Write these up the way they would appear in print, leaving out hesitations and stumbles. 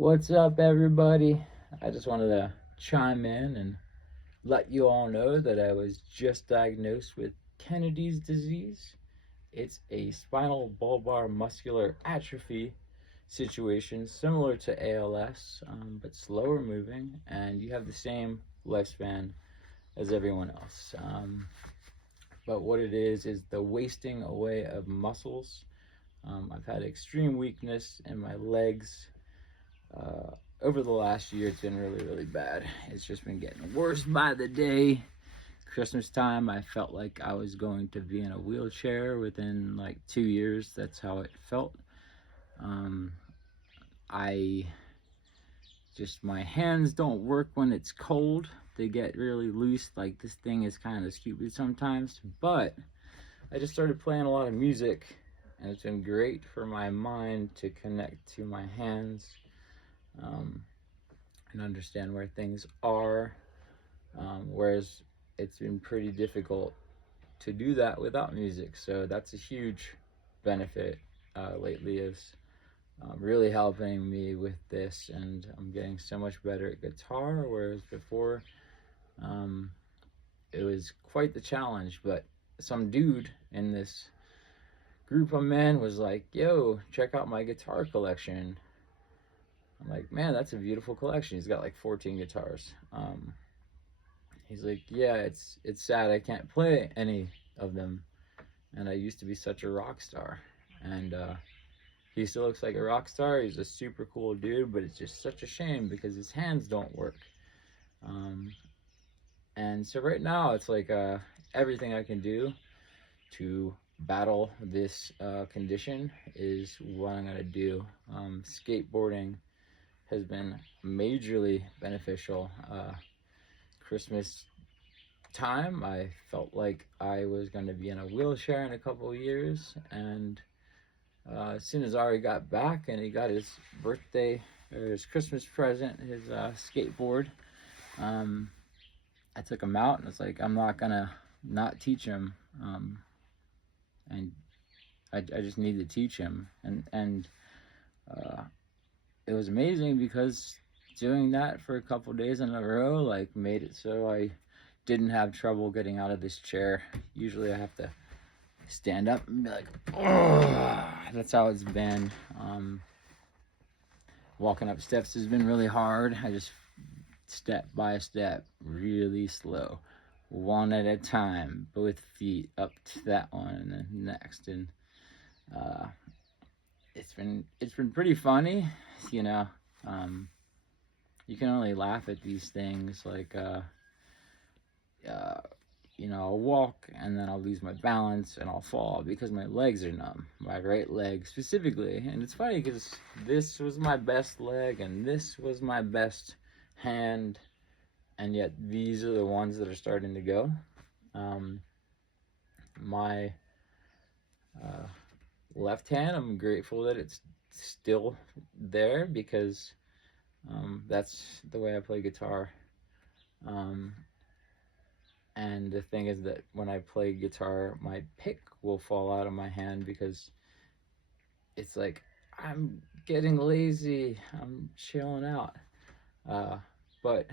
What's up, everybody? I just wanted to chime in and let you all know that I was just diagnosed with Kennedy's disease. It's a spinal bulbar muscular atrophy situation similar to ALS, but slower moving, and you have the same lifespan as everyone else. But what it is the wasting away of muscles. I've had extreme weakness in my legs. Over the last year, it's been really, really bad. It's just been getting worse by the day. Christmas time, I felt like I was going to be in a wheelchair within like 2 years. That's how it felt. Um, I my hands don't work when it's cold. They get really loose. Like, this thing is kind of stupid sometimes. But I just started playing a lot of music, and it's been great for my mind to connect to my hands. And understand where things are, whereas it's been pretty difficult to do that without music. So that's a huge benefit lately, is really helping me with this, and I'm getting so much better at guitar, whereas before it was quite the challenge. But some dude in this group I'm in was like, yo, check out my guitar collection. I'm like, man, that's a beautiful collection. He's got like 14 guitars. He's like, yeah, it's sad I can't play any of them, and I used to be such a rock star. And he still looks like a rock star. He's a super cool dude, but it's just such a shame because his hands don't work. And so right now, it's like everything I can do to battle this condition is what I'm gonna do. Skateboarding has been majorly beneficial. Christmas time, I felt like I was going to be in a wheelchair in a couple of years, and as soon as Ari got back and he got his birthday or his Christmas present, his skateboard, I took him out and it's like, I'm not gonna not teach him, and I just need to teach him, and it was amazing because doing that for a couple days in a row like made it so I didn't have trouble getting out of this chair. Usually I have to stand up and be like, oh, that's how it's been. Walking up steps has been really hard. I just step by step, really slow, one at a time, both feet up to that one and then next. And it's been pretty funny, you know. You can only laugh at these things, like I'll walk and then I'll lose my balance and I'll fall because my legs are numb, my right leg specifically. And it's funny because this was my best leg and this was my best hand, and yet these are the ones that are starting to go. My left hand, I'm grateful that it's still there because that's the way I play guitar. And the thing is that when I play guitar, my pick will fall out of my hand because it's like, I'm getting lazy, I'm chilling out. But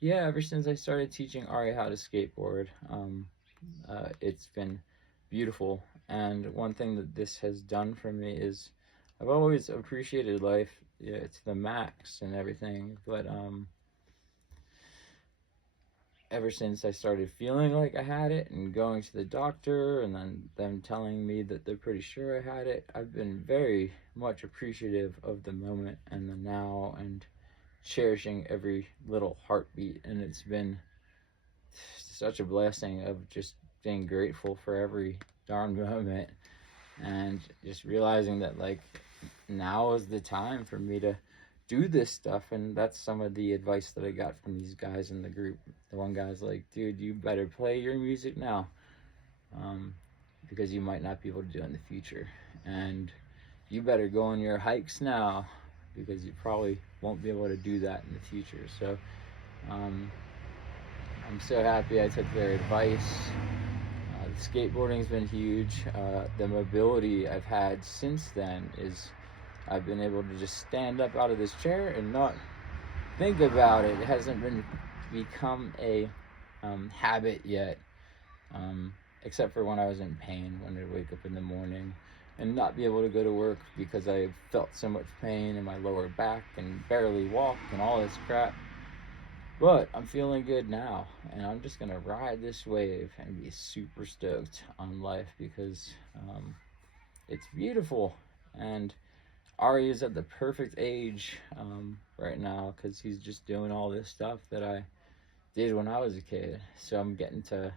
yeah, ever since I started teaching Ari how to skateboard, it's been beautiful. And one thing that this has done for me is I've always appreciated life, yeah, to the max and everything, but ever since I started feeling like I had it and going to the doctor and then them telling me that they're pretty sure I had it, I've been very much appreciative of the moment and the now and cherishing every little heartbeat. And it's been such a blessing of just being grateful for every darn moment and just realizing that, like, now is the time for me to do this stuff. And that's some of the advice that I got from these guys in the group. The one guy's like, dude, you better play your music now, because you might not be able to do it in the future, and you better go on your hikes now because you probably won't be able to do that in the future. So I'm so happy I took their advice. The skateboarding's been huge. The mobility I've had since then is I've been able to just stand up out of this chair and not think about it. It hasn't become a habit yet, um, except for when I was in pain, when I'd wake up in the morning and not be able to go to work because I felt so much pain in my lower back and barely walk and all this crap. But I'm feeling good now, and I'm just gonna ride this wave and be super stoked on life because it's beautiful. And Ari is at the perfect age right now because he's just doing all this stuff that I did when I was a kid. So I'm getting to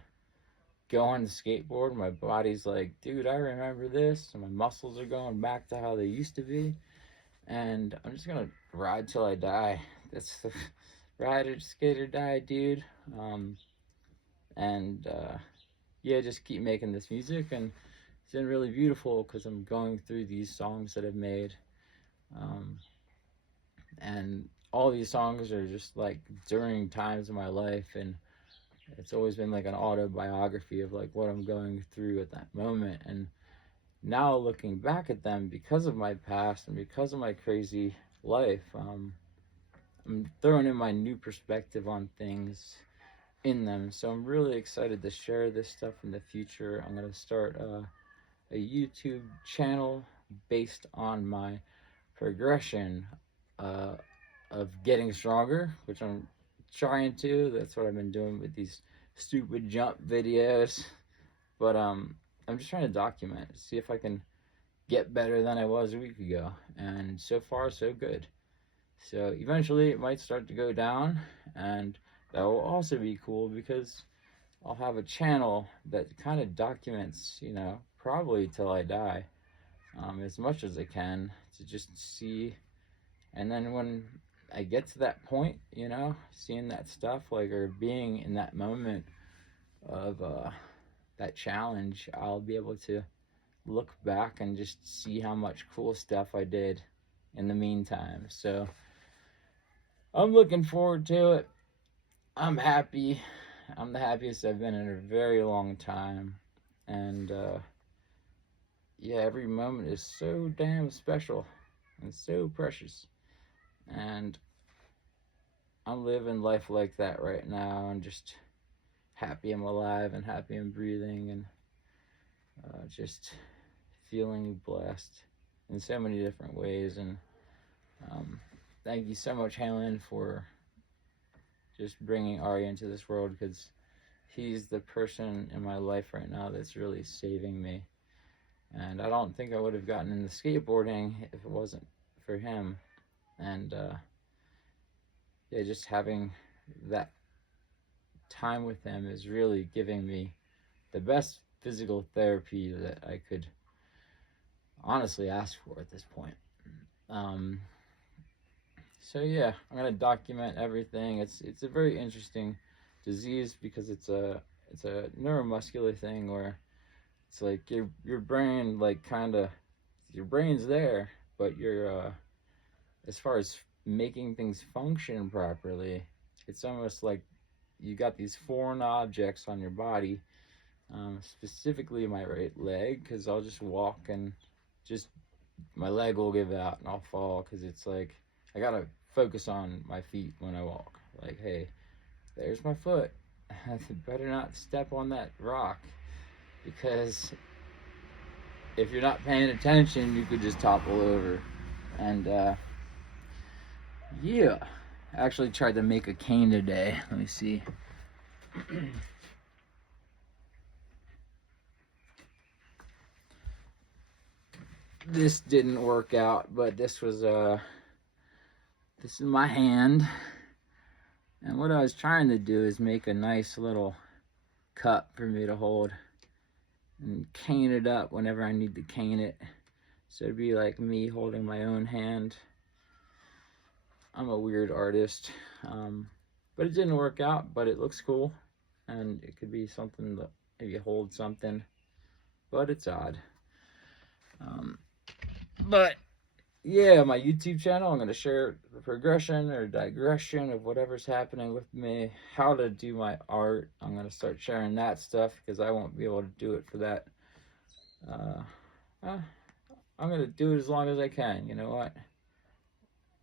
go on the skateboard. My body's like, dude, I remember this. And my muscles are going back to how they used to be. And I'm just gonna ride till I die. That's the ride or skate or die, dude. Um, and yeah, just keep making this music, and it's been really beautiful because I'm going through these songs that I've made, um, and all these songs are just like during times of my life, and it's always been like an autobiography of like what I'm going through at that moment. And now looking back at them because of my past and because of my crazy life, I'm throwing in my new perspective on things in them. So I'm really excited to share this stuff in the future. I'm going to start a YouTube channel based on my progression uh, of getting stronger, which I'm trying to. That's what I've been doing with these stupid jump videos. But I'm just trying to document, see if I can get better than I was a week ago. And so far, so good. So eventually it might start to go down, and that will also be cool because I'll have a channel that kind of documents, probably till I die, as much as I can to just see. And then when I get to that point, seeing that stuff, like, or being in that moment of that challenge, I'll be able to look back and just see how much cool stuff I did in the meantime. So I'm looking forward to it. I'm happy. I'm the happiest I've been in a very long time. And yeah, every moment is so damn special and so precious. And I'm living life like that right now, and just happy I'm alive and happy I'm breathing, and just feeling blessed in so many different ways. And um, thank you so much, Helen, for just bringing Ari into this world, because he's the person in my life right now that's really saving me. And I don't think I would have gotten into skateboarding if it wasn't for him. And yeah, just having that time with him is really giving me the best physical therapy that I could honestly ask for at this point. Um, so yeah, I'm gonna document everything. It's a very interesting disease because it's a neuromuscular thing where it's like your brain, like, kind of, your brain's there, but as far as making things function properly, it's almost like you got these foreign objects on your body, specifically my right leg, because I'll just walk and just my leg will give out and I'll fall, because it's like I gotta focus on my feet when I walk. Like, hey, there's my foot. I better not step on that rock, because if you're not paying attention, you could just topple over. And yeah, I actually tried to make a cane today. Let me see. This didn't work out, but this is my hand. And what I was trying to do is make a nice little cup for me to hold and cane it up whenever I need to cane it. So it'd be like me holding my own hand. I'm a weird artist, but it didn't work out, but it looks cool, and it could be something that maybe hold something, but it's odd. But yeah, my YouTube channel, I'm going to share the progression or digression of whatever's happening with me, how to do my art. I'm going to start sharing that stuff because I won't be able to do it for that. Uh, I'm gonna do it as long as I can. You know what?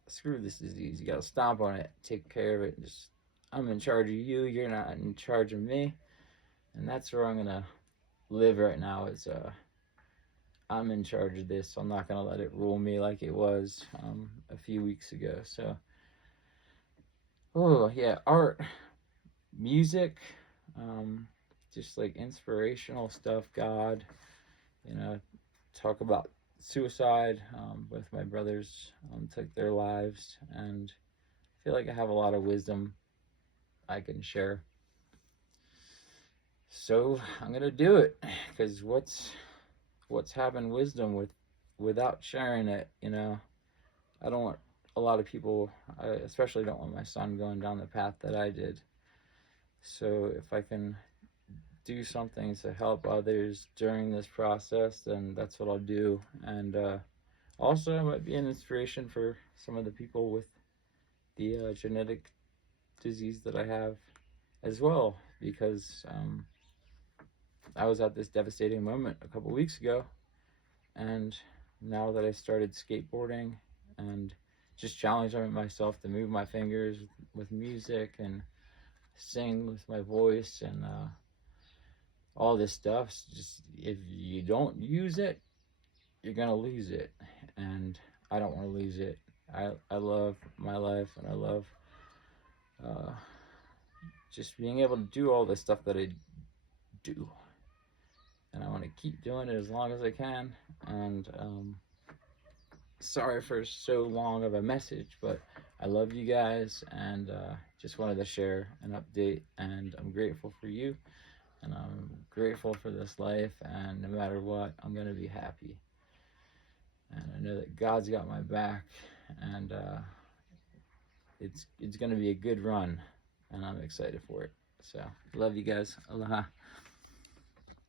Screw this disease. You gotta stomp on it, take care of it. Just I'm in charge of you. You're not in charge of me, and that's where I'm gonna live right now. Is I'm in charge of this. So I'm not gonna let it rule me like it was a few weeks ago. So, oh yeah, art, music, um, just like inspirational stuff. God, you know, talk about suicide. Both my brothers took their lives, and I feel like I have a lot of wisdom I can share. So I'm gonna do it, because what's having wisdom without sharing it? You know, I don't want a lot of people. I especially don't want my son going down the path that I did. So if I can do something to help others during this process, then that's what I'll do. And also, it might be an inspiration for some of the people with the genetic disease that I have as well, because I was at this devastating moment a couple weeks ago, and now that I started skateboarding and just challenging myself to move my fingers with music and sing with my voice and all this stuff, just if you don't use it, you're gonna lose it, and I don't want to lose it. I love my life, and I love uh, just being able to do all the stuff that I do, and I want to keep doing it as long as I can. And sorry for so long of a message, but I love you guys, and just wanted to share an update. And I'm grateful for you, and I'm grateful for this life. And no matter what, I'm gonna be happy. And I know that God's got my back, and it's gonna be a good run, and I'm excited for it. So love you guys. Aloha.